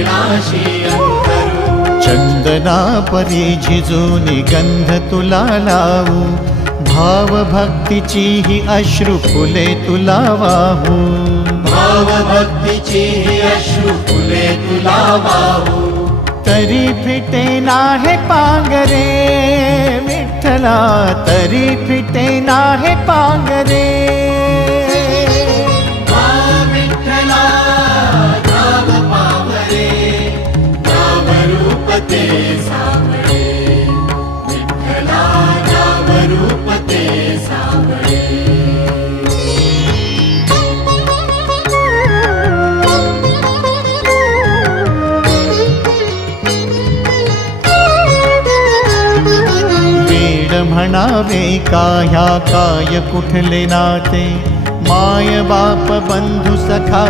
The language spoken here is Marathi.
चरणाशी अंतरू। चंदना परी झिजूनी गंध तुला लावू, भाव भक्तीची ही अश्रु फुले तुला वाहू। भाव भक्तीची ही अश्रु फुले तुला वाहू। तरी फिटे नाहे पांगरे विठ्ठला, तरी फिटे नाहे पांगरे। विठ्ठला नाम पावरे, नाम रूप ते सावळे। विठ्ठला नाम रूप ते सावळे। म्हणावे का ह्या काय कुठले नाते, माय बाप बंधू सखा